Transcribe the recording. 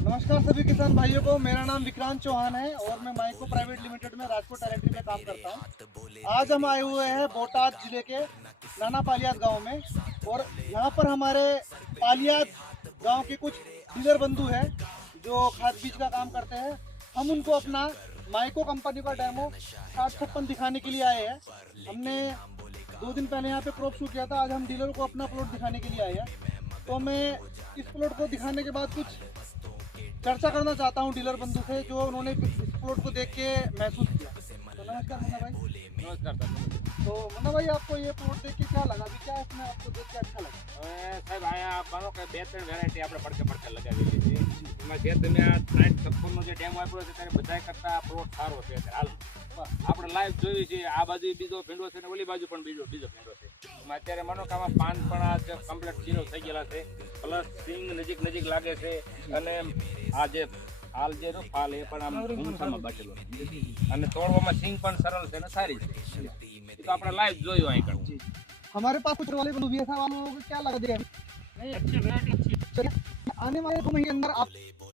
नमस्कार सभी किसान भाइयों को। मेरा नाम विक्रांत चौहान है और मैं माइको प्राइवेट लिमिटेड में राजकोट टेरेटरी में काम करता हूँ। आज हम आए हुए हैं बोटाद जिले के नाना पालियात गांव में और यहाँ पर हमारे पालियात गांव के कुछ डीलर बंधु हैं जो खाद बीज का काम करते हैं। हम उनको अपना माइको कंपनी का डेमो 6056 दिखाने के लिए आए हैं। हमने 2 दिन पहले यहाँ पे क्रॉप शूट किया था। आज हम डीलर को अपना प्लॉट दिखाने के लिए आए हैं। तो मैं इस प्लॉट को दिखाने के बाद कुछ चर्चा करना चाहता हूं डीलर बंधु से जो उन्होंने इस प्लॉट को देख के महसूस किया। तो नमस्कार मुन्ना भाई। नमस्कार सर। तो मुन्ना भाई, आपको ये प्लॉट देख के क्या लगा? अभी क्या इसमें आपको देख के अच्छा लगा? साहब आया मानो કે બે ત્રણ વેરાયટી આપણે પડકે લગાવેલી છે એમાં જે તમે આ 6056 નો જે ડેમો આપ્યો છે ત્યારે બધાય કરતા પ્લોટ સારો છે હાલ આપણે લાઈવ જોયું છે। આ બાજુ બીજો ભીંડો છે ને ઓલી બાજુ પણ બીજો ભીંડો છે એમાં અત્યારે માનો કે આમાં પાન પણ આ કમ્પ્લીટ ઝીરો થઈ ગયેલા છે પ્લસ સિંગ નજીક લાગે છે અને આ જે હાલ જે નો ફાલ એ પણ આમ ઘૂમસામાં બાટેલો અને તોડવામાં સિંગ પણ સરળ છે ને સારી છે। તો આપણે લાઈવ જોયું અહીં કણ। हमारे पास कुछ वाले बंधु भी ऐसा वालों को क्या लगा? दे नहीं अच्छी वैरायटी अच्छी। आने वाले 2 महीने अंदर आप